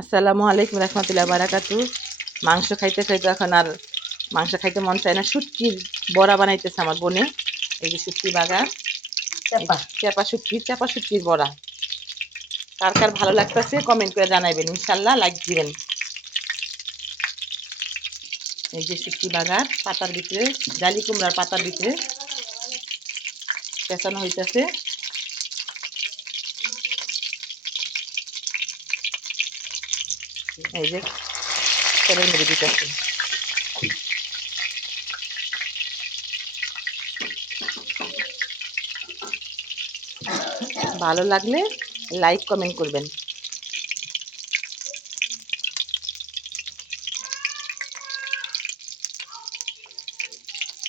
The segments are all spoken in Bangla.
আসসালামু আলাইকুম রহমতুল্লাহ বারাকাতু। মাংস খাইতে খাইতে এখন আর মাংস খাইতে মন চায় না। শুটকির বড়া বানাইতেছে আমার বোনে। এই যে শুটকি বাগার, চাপা শুটকির বড়া। কার কার ভালো লাগতেছে কমেন্ট করে জানাইবেন, ইনশাল্লাহ লাইক দিবেন। এই যে শুটকি বাগার পাতার ভিতরে, জালি কুমড়ার পাতার ভিতরে পেঁচানো হইতেছে। এই যে তেলের মধ্যে দিতেছে। ভালো লাগলে লাইক কমেন্ট করবেন।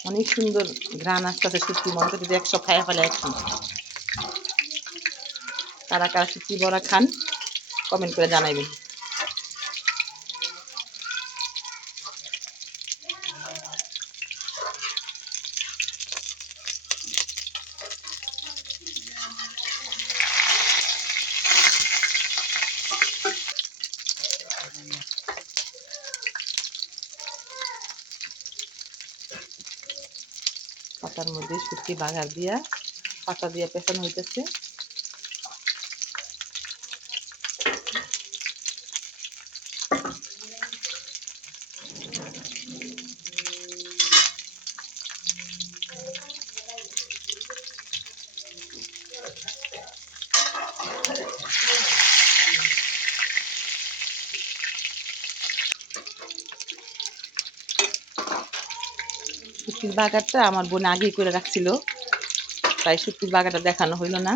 অনেক সুন্দর ঘ্রাণ আসতেছে শুটকি, মনে করছে যে 100 খাইয়া ফেলে এখন। কারা কারা শুটকি বড়া খান কমেন্ট করে জানাইবেন। পাতার মধ্যে শুটকি বাগার দিয়া পাতা দিয়া পেঁচানো হইতেছে। শুটকির বাগারটা আমার বোন আগেই করে রাখছিল, তাই শুটকির বাগারটা দেখানো হইল না।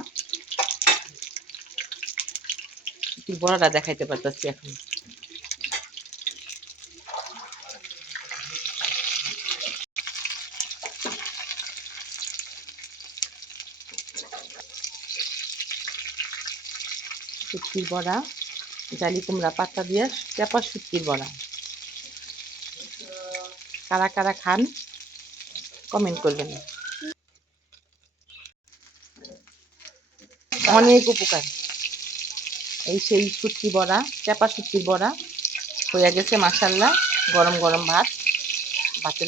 শুটকির বড়াটা দেখাইতে পারতেছি এখন। শুটকির বড়া, জালি কুমড়া পাতা দিয়ে চাপা শুটকির বড়া। কারা কারা খান কমেন্ট করবেন। অনেক উপকার। এই সেই শুটকি বড়া, চাপা শুটকির বড়া হয়ে গেছে মাশাল্লাহ। গরম গরম ভাত, ভাতের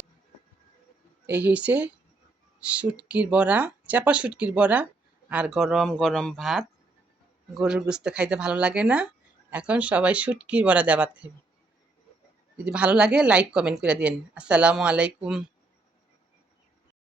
এই হয়েছে শুটকির বড়া, চাপা শুটকির বড়া আর গরম গরম ভাত। গরুর গোশত খাইতে ভালো লাগে না, এখন সবাই শুটকির বড়া দিয়ে ভাত খাবে। যদি ভালো লাগে লাইক কমেন্ট করে দিন। আসসালামু আলাইকুম।